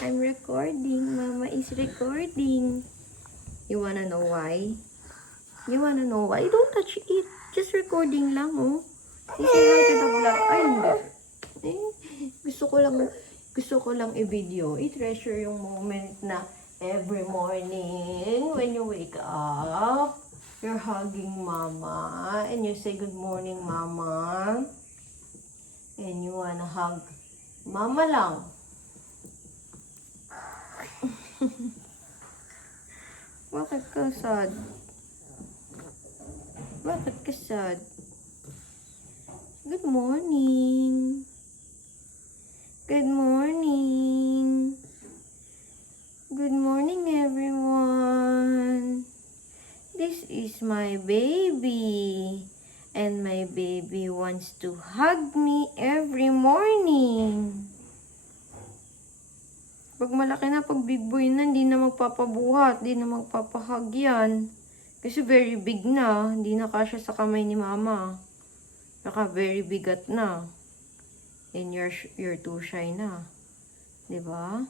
I'm recording. Mama is recording. You wanna know why? You wanna know why? Don't touch it. Just recording lang, oh. Say hi to the vlog. Ay, hindi. Eh, gusto ko lang i-video. I-treasure yung moment na every morning when you wake up, you're hugging mama and you say good morning, mama. And you wanna hug mama lang. Bakit ka sad? Bakit ka sad? Good morning. Good morning. Good morning, everyone. This is my baby. And my baby wants to hug me every morning. Pag malaki na, pag big boy na, hindi na magpapabuhat, hindi na magpapahug yan. Kasi very big na, hindi na kasya sa kamay ni mama. Saka very bigat na. And you're too shy na. Diba?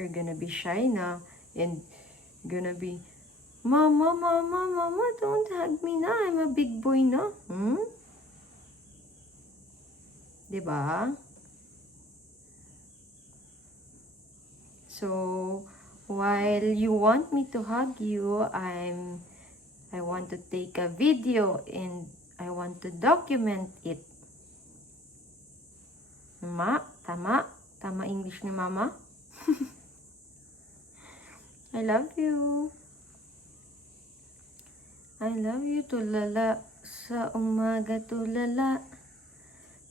You're gonna be shy na. And gonna be, Mama, mama, mama, don't hug me na. I'm a big boy na. Diba? So, while you want me to hug you, I want to take a video and I want to document it. Tama? Tama? Tama English ni mama? I love you. I love you, tulala. Sa umaga, tulala.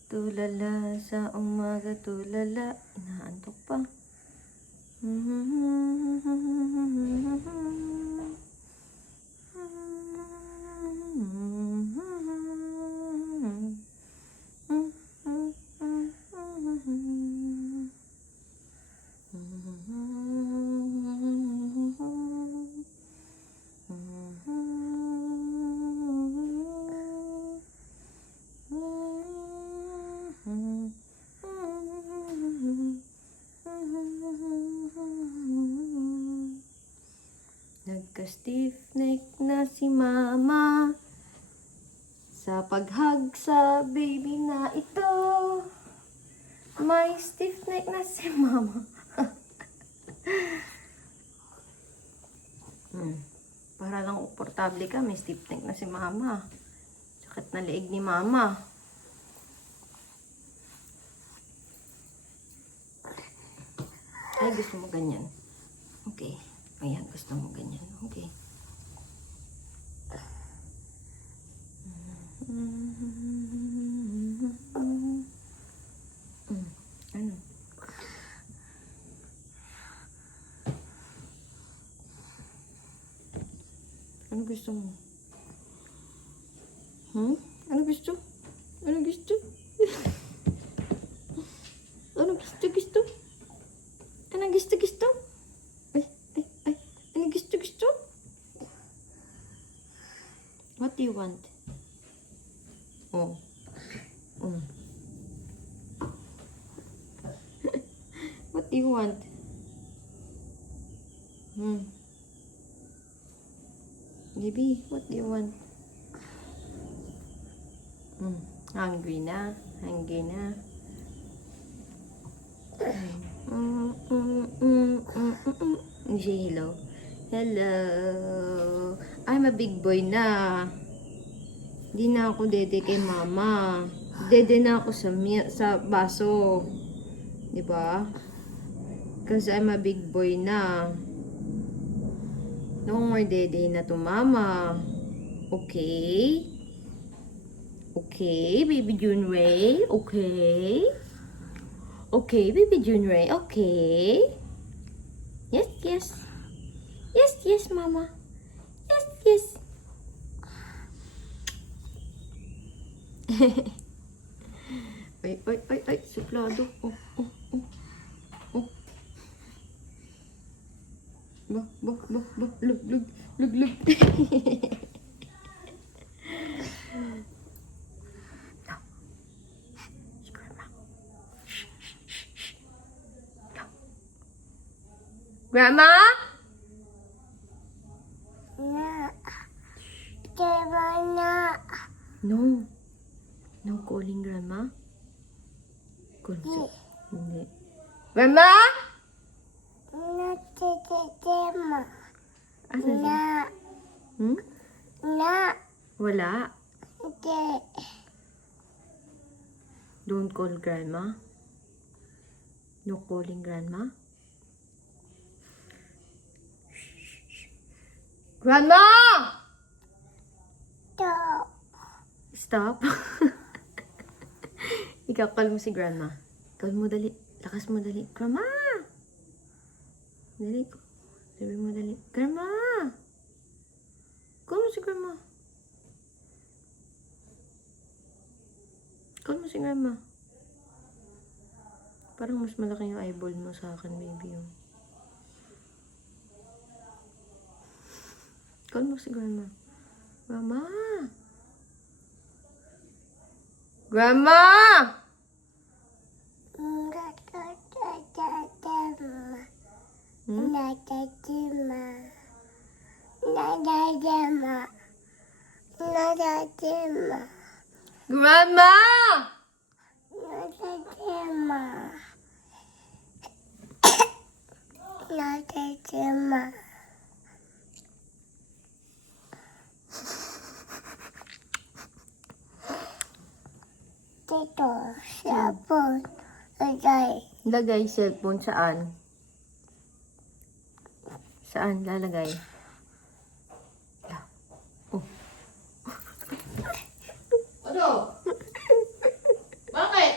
Tulala, sa umaga, tulala. Inaantok pa. Nagka-stiff neck na si mama sa paghag sa baby na ito. May stiff neck na si mama. Para lang komportable ka, may stiff neck na si mama. Sakit na leeg ni mama. Ay, gusto mo ganyan. Okay. Ayan, gusto mo ganyan. Okay. Ano? Ano gusto mo? Ano gusto? Ano gusto? Ano gusto? Gusto? Ano gusto? Gusto? Ano gusto? Gusto? What do you want? Oh. What do you want? Baby, what do you want? Hungry na. Hungry na. Say hello. Hello. I'm a big boy na. Hindi na ako dede kay mama. Dede na ako sa baso. Diba? Because I'm a big boy na. No more dede na to mama. Okay. Okay, baby Junrei. Okay. Okay, baby Junrei. Okay. Yes, yes. Yes, yes, mama. Yes, yes. Ay, suplado. Oh. Lug. Grandma? No. No calling grandma? Hindi. Grandma? Asa siya? Hmm? Wala. Don't call grandma. No calling grandma. Grandma! Stop. Ikaw, call mo si grandma. Call mo dali. Lakas mo dali. Grandma! Dali ko. Sabi mo dali. Grandma! Call mo si grandma. Call mo si grandma. Parang mas malaki yung eyeball mo sa akin, baby. Oh. Call mo si grandma. Grandma! Grandma! Grandma! Cellphone. Lagay cellphone saan? Saan lalagay? Oh. Ano? Bakit?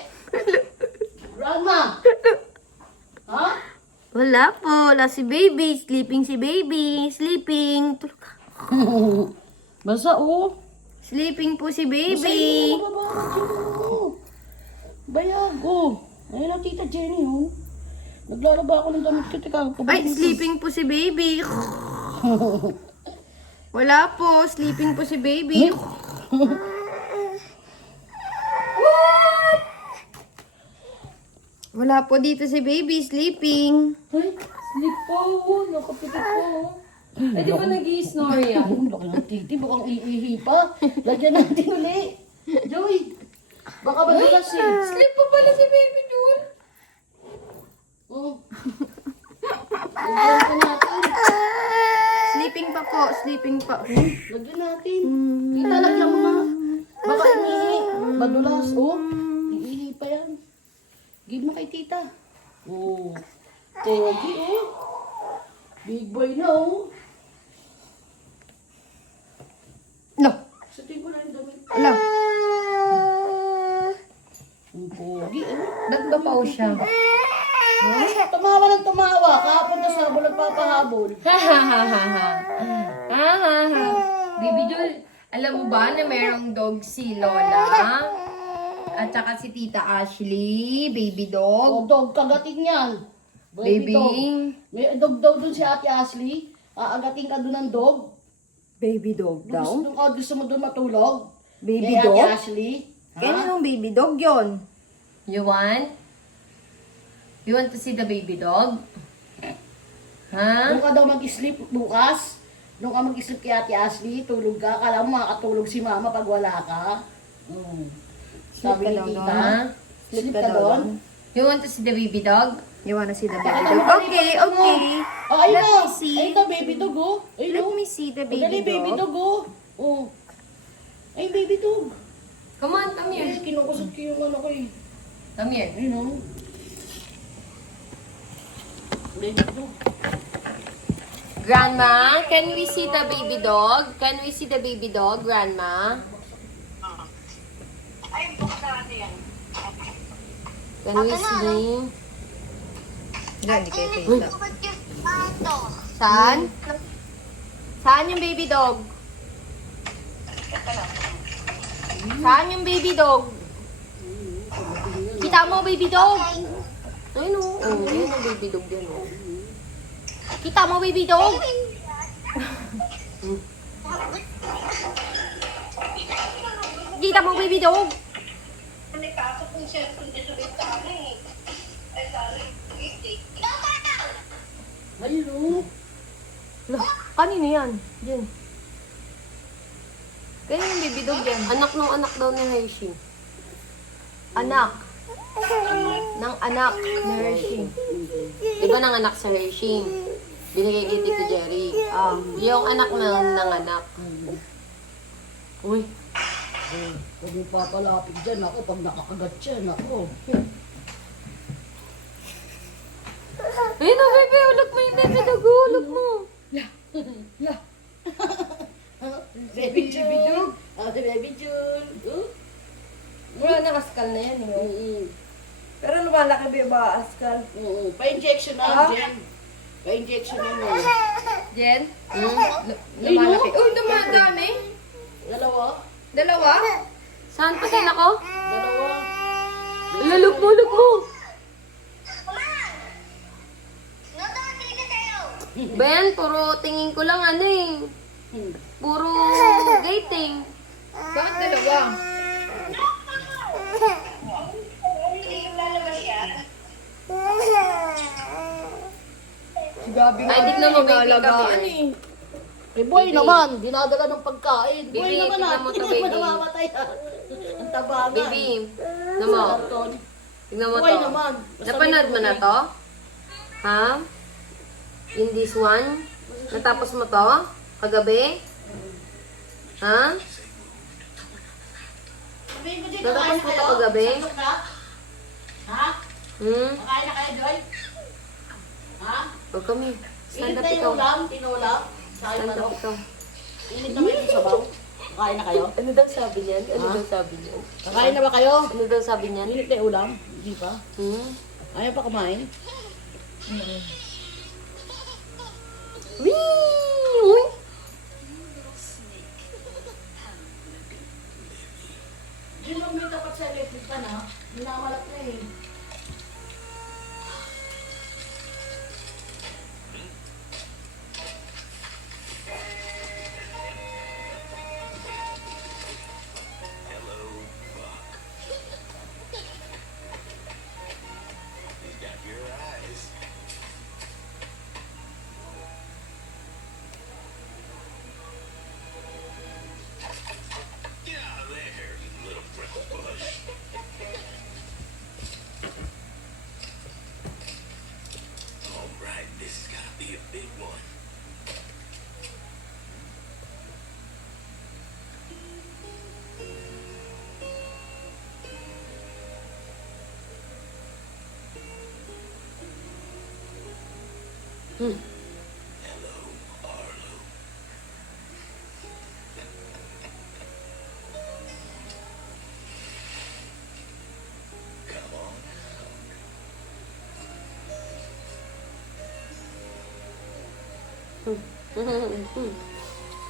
Grandma? Ha? Wala po. Wala si baby. Sleeping si baby. Sleeping. Tulog ka. Basa oh. Sleeping po si baby. Bayag oh. Ayun ang tita Jenny oh. Naglalaba ako ng damit ko. Teka, Ay, sleeping po si baby. Wala po. Sleeping po si baby. Wala po dito si baby. Sleeping. Ay, sleep po. Nakapitit po. Eh, di ba nag-i-snore yan? Laki ng titi, baka iihi pa. Lagyan natin uli. Joy, baka madulas eh. Sleep po pala si baby dun. Oh. Lagyan pa natin. Sleeping pa po. Sleeping pa. Lagyan natin. Tita, lagyan mo na. Baka iihi. Madulas. Oh, iihi pa yan. Give mo kay tita. Oh. Tegi oh. Big boy na oh. No. Sa tingin ko lang yung damit. Ala. Ang pogi oh. Ba't ba pa siya? Tumawa ng tumawa. Kahapon na sabon nagpapahabol. Ha ha ha ha ha. Ha ha ha. Baby Jul, alam mo ba na merong dog si Lola? At saka si Tita Ashley, baby Oh, dog. dog, kagating yan. Baby. Dog. May dog daw dun si Ate Ashley. Aagating ka dun ng dog. Baby dog daw? Gusto mo dun matulog. Baby Kay Ate dog? Ashley. Kaya yung baby dog yon. You want? You want to see the baby dog? Ha? Doon ka daw mag-sleep bukas. Doon ka mag-sleep kay Ate Ashley. Tulog ka. Kala mo makakatulog si mama pag wala ka. Sabi Sleep ni ka daw tita. doon? Sleep ka doon? You want to see the baby dog? You wanna see the baby Ano, dog? ano, Okay, ano? okay. Oh, ayun Let na. me see. Ayun na, baby dog oh. Ayun Let oh. me see the Dali, baby baby dog. dog oh. Oh. Ay, baby dog. Come on, come here. Eh, kinukusot ko yung ano ko eh. Come here. Ayun oh. Baby dog. Grandma, can we see the baby dog? Can we see the baby dog, Grandma? Can we see? Yan, di kayo kita. Saan? Saan yung baby dog? Saan yung baby dog? Kita mo, baby dog? Ayun o. Oh, ayun ang baby dog yan o. Kita mo, baby dog? Kita mo, baby dog? Ayun. Lah, kanino yan? Diyan. Kaya yung baby dog yan. Anak ng anak daw ni Hershey. Anak. Ng anak ni Hershey. Di ba nang anak sa Hershey? Binigay kay Tito Jerry. Yung anak ng anak. Uy. Huwag mo papalapit dyan ako pag nakakagat siya. Ako. Ayun na, baby. Ulog mo yung baby dog. Ulog mo. Baby June. Baby June. Wala na kaskal na yan eh. Mm-mm. Pero lumalaki ba askal? Oo. Pa-injection na, Jen. Pa-injection na mo. Jen? Lumalaki. Uy, dumadami. Dalawa. Dalawa? Saan pa din ako? Dalawa. Ulog mo, ulog mo. Ben, puro tingin ko lang ano eh. Puro gating. Bakit dalawa? Si Gabi Ay, tignan mo, baby, nalagaan Gabi. eh. Eh, boy naman. Dinadala ng pagkain. Boy Baby, naman tignan mo to, Hindi naman baby. namamatay. Ang tabagan. Baby, tignan mo. Karton. Tignan mo Boy to. naman. Napanood mo na to? Ha? In this one? Natapos mo to? Kagabi? Ha? Sabihin mo dyan, Natapos kakain mo na to kayo? kagabi? Sandok na? Ha? Hmm? Kakain na kayo, Joy? Ha? Huwag kami. Stand Init up na yung ikaw. ulam? Tinulam? Sa akin Stand up manok? ikaw. Init na kayo sa sabaw? Kakain na kayo? Ano daw sabi niyan? Ano Ha? daw sabi niyan? Kakain na ba kayo? Ano daw sabi niyan? Init na yung ulam? Hindi pa? Hmm? Ayaw pa kumain? Wee! Uy! Diyan lang may tapat sa electric fan ha? Minamalat na eh.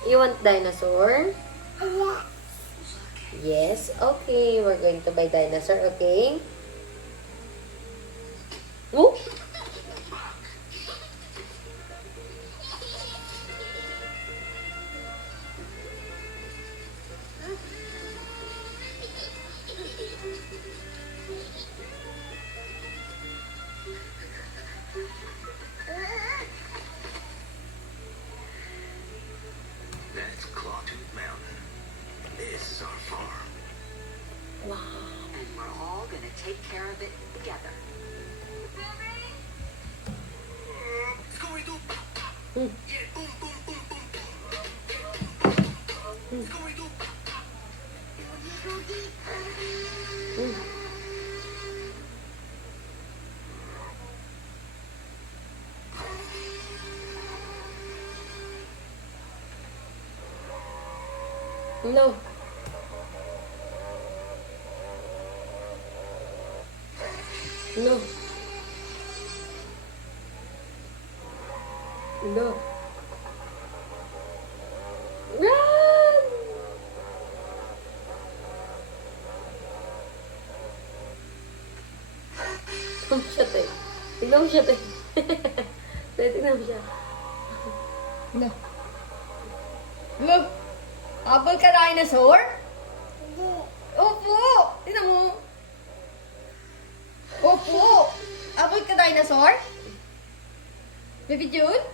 You want dinosaur? Yes, okay. We're going to buy dinosaur, okay? Oh! That's Clawtooth Mountain. This is our farm. And we're all gonna take care of it together. Scooby-Doo! Yeah, boom, boom, boom, boom, boom. Scooby-Doo! Hello. Hello. Hello. Run! Tignan mo siya, te. Tignan mo siya, te. Te, tignan mo siya. Hello. Hello. Apple ka dinosaur? Opo! Tignan mo. Opo! Apple ka dinosaur? Baby June?